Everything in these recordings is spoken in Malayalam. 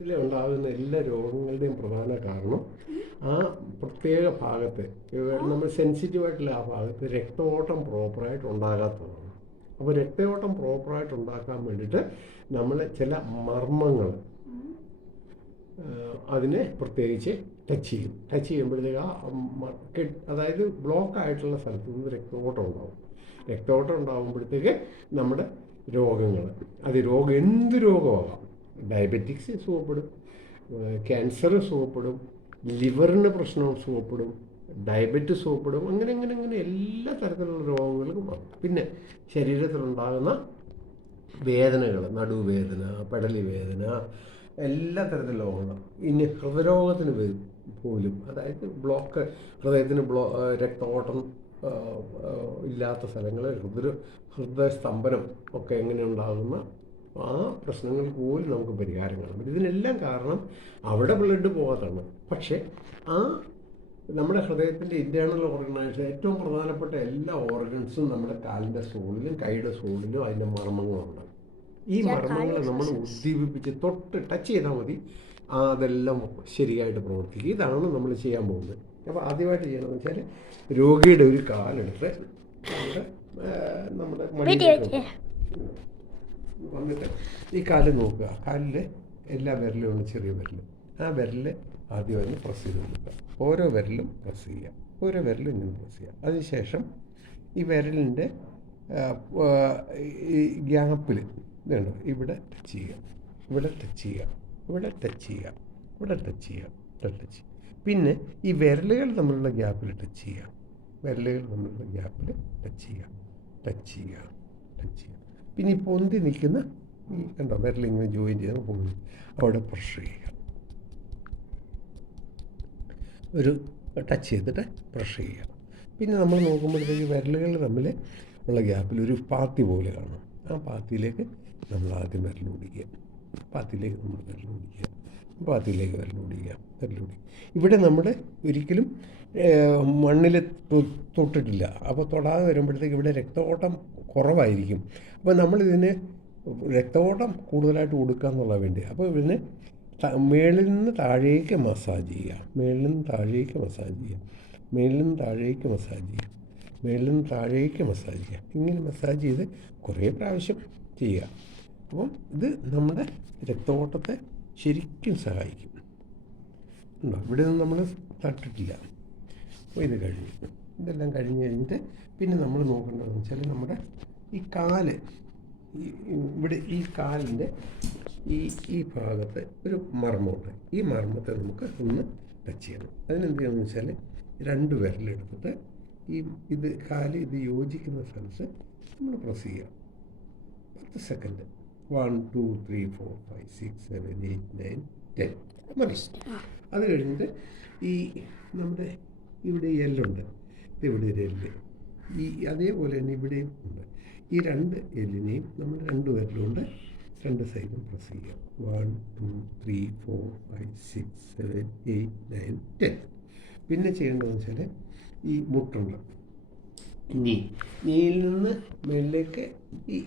ഉണ്ടാകുന്ന എല്ലാ രോഗങ്ങളുടെയും പ്രധാന കാരണം ആ പ്രത്യേക ഭാഗത്ത് നമ്മൾ സെൻസിറ്റീവായിട്ടുള്ള ആ ഭാഗത്ത് രക്തഓട്ടം പ്രോപ്പറായിട്ട് ഉണ്ടാകാത്തതാണ്. അപ്പോൾ രക്തയോട്ടം പ്രോപ്പറായിട്ട് ഉണ്ടാക്കാൻ വേണ്ടിയിട്ട് നമ്മൾ ചില മർമ്മങ്ങൾ അതിനെ പ്രത്യേകിച്ച് ടച്ച് ചെയ്യുമ്പോഴത്തേക്ക് അതായത് ബ്ലോക്ക് ആയിട്ടുള്ള സ്ഥലത്ത് നിന്ന് രക്തഓട്ടം ഉണ്ടാകും. രക്തഓട്ടം ഉണ്ടാകുമ്പോഴത്തേക്ക് നമ്മുടെ രോഗങ്ങൾ എന്ത് രോഗമാകാം. ഡയബറ്റിക്സ് സുഖപ്പെടും, ക്യാൻസർ സുഖപ്പെടും, ലിവറിന് പ്രശ്നം സുഖപ്പെടും, ഡയബറ്റിസ് സുഖപ്പെടും, അങ്ങനെ എല്ലാ തരത്തിലുള്ള രോഗങ്ങൾക്കും മാറും. പിന്നെ ശരീരത്തിലുണ്ടാകുന്ന വേദനകൾ, നടുവേദന, പെടലി വേദന, എല്ലാ തരത്തിലുള്ള രോഗങ്ങളും. ഇനി ഹൃദയരോഗത്തിന് പോലും, അതായത് ഹൃദയത്തിന് രക്തഓട്ടം ഇല്ലാത്ത സ്ഥലങ്ങളിൽ ഹൃദയസ്തംഭനം ഒക്കെ എങ്ങനെ ഉണ്ടാകുന്ന ആ പ്രശ്നങ്ങൾക്ക് പോലും നമുക്ക് പരിഹാരം കാണാം. ഇതിനെല്ലാം കാരണം അവിടെ ബ്ലഡ് പോകാത്തതാണ്. പക്ഷേ നമ്മുടെ ഹൃദയത്തിൻ്റെ ഇൻറ്റേർണൽ ഓർഗനൈസേഷൻ ഏറ്റവും പ്രധാനപ്പെട്ട എല്ലാ ഓർഗൻസും നമ്മുടെ കാലിൻ്റെ സോളിലും കൈയുടെ സോളിലും അതിൻ്റെ മർമ്മങ്ങളുണ്ട്. ഈ മർമ്മങ്ങളെ നമ്മൾ ഉദ്ദീപിപ്പിച്ച് ടച്ച് ചെയ്താൽ മതി, അതെല്ലാം ശരിയായിട്ട് പ്രവർത്തിക്കും. ഇതാണ് നമ്മൾ ചെയ്യാൻ പോകുന്നത്. അപ്പോൾ ആദ്യമായിട്ട് ചെയ്യണമെന്ന് വെച്ചാൽ രോഗിയുടെ ഒരു കാലെടുത്ത് നമ്മുടെ മടിയിലേക്ക് വന്നിട്ട് ഈ കാല് നോക്കുക. കാലിൽ എല്ലാ വിരലും ഉണ്ട്, ചെറിയ വിരലും. ആ വിരൽ ആദ്യം അതിന് പ്രസ് ചെയ്ത് കൊടുക്കുക. ഓരോ വിരലും പ്രസ് ചെയ്യുക, ഓരോ വിരലും ഇങ്ങനെ പ്രസ് ചെയ്യുക. അതിനുശേഷം ഈ വിരലിൻ്റെ ഈ ഗ്യാപ്പിൽ ഇതുണ്ട്, ഇവിടെ ടച്ച് ചെയ്യുക, ഇവിടെ ടച്ച് ചെയ്യുക, ഇവിടെ ടച്ച് ചെയ്യുക, ഇവിടെ ടച്ച് ചെയ്യുക, ഇവിടെ ടച്ച് ചെയ്യുക. പിന്നെ ഈ വിരലുകൾ തമ്മിലുള്ള ഗ്യാപ്പിൽ ടച്ച് ചെയ്യുക, വിരലുകൾ തമ്മിലുള്ള ഗ്യാപ്പിൽ ടച്ച് ചെയ്യുക, ടച്ച് ചെയ്യുക, ടച്ച് ചെയ്യുക. പിന്നെ ഈ പൊന്തി നിൽക്കുന്ന ഈ കണ്ടോ വിരലിങ്ങനെ ജോയിൻ ചെയ്ത് പൊന്തി അവിടെ പ്രഷർ ചെയ്യുക, ഒരു ടച്ച് ചെയ്തിട്ട് പ്രഷർ ചെയ്യുക. പിന്നെ നമ്മൾ നോക്കുമ്പോഴത്തേക്ക് വിരലുകൾ തമ്മിൽ ഉള്ള ഗ്യാപ്പിൽ ഒരു പാത്തി പോലെ കാണും. ആ പാത്തിയിലേക്ക് നമ്മൾ ആദ്യം വിരലുപിടിക്കുക, പാത്തിയിലേക്ക് നമ്മൾ വിരലുപിടിക്കുക, പാത്തിയിലേക്ക് വിരലുപിടിക്കുക. ഇവിടെ നമ്മൾ ഒരിക്കലും മണ്ണിൽ തൊട്ടിട്ടില്ല. അപ്പോൾ തൊടാതെ വരുമ്പോഴത്തേക്ക് ഇവിടെ രക്തഓട്ടം കുറവായിരിക്കും. അപ്പോൾ നമ്മളിതിന് രക്തഓട്ടം കൂടുതലായിട്ട് കൊടുക്കുക എന്നുള്ള വേണ്ടി. അപ്പോൾ ഇതിന് മേളിൽ നിന്ന് താഴേക്ക് മസാജ് ചെയ്യുക, മേളിൽ നിന്ന് താഴേക്ക് മസാജ് ചെയ്യുക, മേളിൽ നിന്ന് താഴേക്ക് മസാജ് ചെയ്യുക, മേളിൽ നിന്ന് താഴേക്ക് മസാജ് ചെയ്യുക. ഇങ്ങനെ മസാജ് ചെയ്ത് കുറേ പ്രാവശ്യം ചെയ്യുക. അപ്പം ഇത് നമ്മുടെ രക്തഓട്ടത്തെ ശരിക്കും സഹായിക്കും. ഉണ്ടോ, ഇവിടെ നിന്ന് നമ്മൾ തട്ടിട്ടില്ല. അപ്പോൾ ഇത് കഴിഞ്ഞു. ഇതെല്ലാം കഴിഞ്ഞിട്ട് പിന്നെ നമ്മൾ നോക്കേണ്ടതെന്ന് വെച്ചാൽ നമ്മുടെ ഈ കാല്, ഇവിടെ ഈ കാലിൻ്റെ ഈ ഭാഗത്ത് ഒരു മർമ്മമുണ്ട്. ഈ മർമ്മത്തെ നമുക്ക് ഒന്ന് ടച്ച് ചെയ്യണം. അതിനെന്ത് ചെയ്യണമെന്ന് വെച്ചാൽ രണ്ട് വിരലെടുത്തിട്ട് കാല് യോജിക്കുന്ന സ്ഥലത്ത് നമ്മൾ പ്രസ് ചെയ്യുക. 10 സെക്കൻഡ്. 1 2 3 4 5 6 7 8 9 10 മതി. അത് കഴിഞ്ഞിട്ട് ഈ നമ്മുടെ ഇവിടെ എല്ലുണ്ട്, ഇവിടെ ഒരു എല്ല്, അതേപോലെ തന്നെ ഇവിടെയും ഉണ്ട്. ഈ രണ്ട് എല്ലിനെയും നമ്മൾ രണ്ട് വിരലുകൊണ്ട് രണ്ട് സൈഡും പ്രസ് ചെയ്യുക. 1 2 3 4 5 6 7 8 9 10. പിന്നെ ചെയ്യേണ്ടതെന്ന് വെച്ചാൽ ഈ മുട്ടുണ്ട്, നീയിൽ നിന്ന് മേളിലേക്ക് ഈ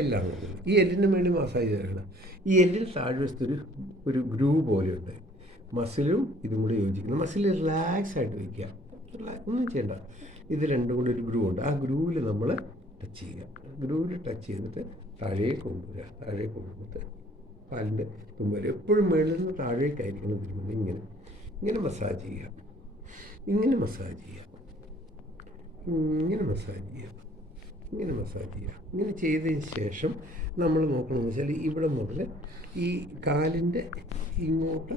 എല്ലാണ് വരുന്നത്. ഈ എല്ലിൻ്റെ മേളിൽ മസാജ് ചെയ്യണം. ഈ എല്ലിൽ താഴ്വശത്തൊരു ഗ്രൂവ് പോലെയുണ്ട്. മസിലും ഇതും കൂടി യോജിക്കണം. മസിൽ റിലാക്സ് ആയിട്ട് വയ്ക്കുക, ഒന്നും ചെയ്യണ്ട. ഇത് രണ്ടും കൂടി ഒരു ഗ്രൂവ് ഉണ്ട്. ആ ഗ്രൂവിൽ നമ്മൾ ടച്ച് ചെയ്യുക. ഗ്രൂവിൽ ടച്ച് ചെയ്തിട്ട് താഴേക്ക് കൊണ്ടുവരിക. താഴേക്ക് കൊണ്ടുവന്നിട്ട് കാലിൻ്റെ തുമ്പൽ എപ്പോഴും മേളിൽ നിന്ന് താഴേക്കായിരിക്കണം തിരുമുന്നത്. ഇങ്ങനെ മസാജ് ചെയ്യുക, ഇങ്ങനെ മസാജ് ചെയ്യുക, ഇങ്ങനെ മസാജ് ചെയ്യുക, ഇങ്ങനെ മസാജ് ചെയ്യുക. ഇങ്ങനെ ചെയ്തതിന് ശേഷം നമ്മൾ നോക്കണമെന്ന് വെച്ചാൽ ഇവിടെ മുതൽ ഈ കാലിൻ്റെ ഇങ്ങോട്ട്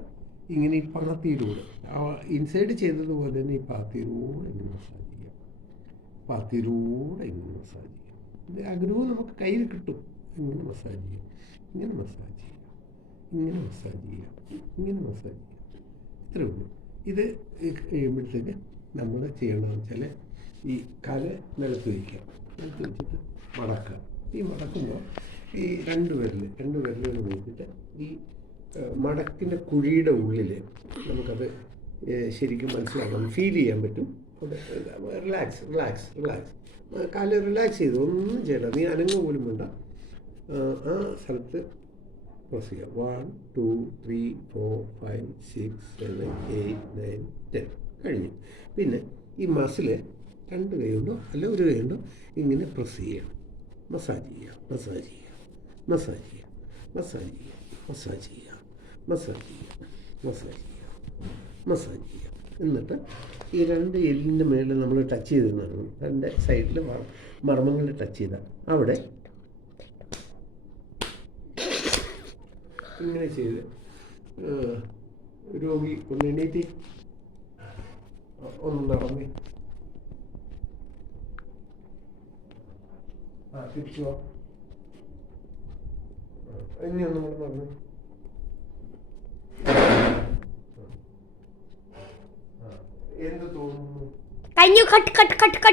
ഇങ്ങനെ ഈ പാത്തിയിലൂടെ ഇൻസൈഡ് ചെയ്തതുപോലെ തന്നെ ഈ പാത്തിയിലൂടെ ഇങ്ങനെ മസാജ് ചെയ്യുക, പാത്തിയിലൂടെ ഇങ്ങനെ മസാജ് ചെയ്യുക. ആ ഗ്രൂവ് നമുക്ക് കയ്യിൽ കിട്ടും. ഇങ്ങനെ മസാജ് ചെയ്യുക, ഇങ്ങനെ മസാജ് ചെയ്യുക, ഇങ്ങനെ മസാജ് ചെയ്യുക, ഇങ്ങനെ മസാജ് ചെയ്യുക. ഇത്രയേ ഉള്ളൂ. ഇത് കഴിയുമ്പോഴത്തേക്ക് നമ്മൾ ചെയ്യേണ്ടതെന്ന് വെച്ചാൽ ഈ കാല് നിലത്ത് വയ്ക്കുക, നിലത്ത് വെച്ചിട്ട് മടക്കുക. ഈ മടക്കുമ്പോൾ ഈ രണ്ട് വിരലുകൾ നോക്കിയിട്ട് ഈ മടക്കിൻ്റെ കുഴിയുടെ ഉള്ളിൽ നമുക്കത് ശരിക്കും മനസ്സിലാക്കാം, ഫീൽ ചെയ്യാൻ പറ്റും. റിലാക്സ് കാല് റിലാക്സ് ചെയ്ത് ഒന്നും ചെയ്യണ്ട, നീ അനങ്ങ പോലും വേണ്ട. ആ സ്ഥലത്ത് പ്രസ് ചെയ്യുക. 1 2 3 4 5 6 7 8 9 10 കഴിഞ്ഞു. പിന്നെ ഈ മസിൽ 2 കൈ കൊണ്ടോ അല്ല 1 കൈ കൊണ്ടോ ഇങ്ങനെ പ്രസ് ചെയ്യുക, മസാജ് ചെയ്യുക, മസാജ് ചെയ്യുക, മസാജ് ചെയ്യുക, മസാജ് ചെയ്യുക, മസാജ് ചെയ്യുക, മസാജ് ചെയ്യുക, മസാജ് ചെയ്യുക, മസാജ് ചെയ്യുക. എന്നിട്ട് ഈ 2 എല്ലിൻ്റെ മേളിൽ നമ്മൾ ടച്ച് ചെയ്തിരുന്നു, 2 സൈഡിൽ മർമ്മങ്ങളിൽ ടച്ച് ചെയ്താൽ അവിടെ ഇങ്ങനെ ചെയ്ത് രോഗി ഒന്ന് എണീറ്റ് ഒന്ന് നടന്നേ, തിരിച്ചു പോവാം. ഇനി ഒന്നും കൂടെ നടന്നേ. എന്ത് തോന്നുന്നു? കഴിഞ്ഞു. Cut cut cut cut.